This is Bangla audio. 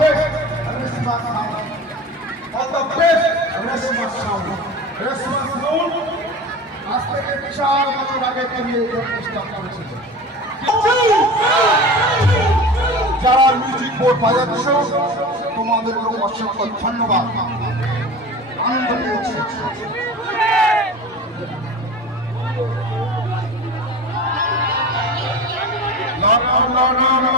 best Christmas sound. All the best Christmas sound. Christmas sound. আজ থেকে 4 বছর আগে তুমি এই প্রতিষ্ঠা করেছিলে। যারা মিউজিক বোর্ড বাজাচ্ছ তোমাদেরকে অসংখ্য ধন্যবাদ। আনন্দ পেয়েছি। La la la la la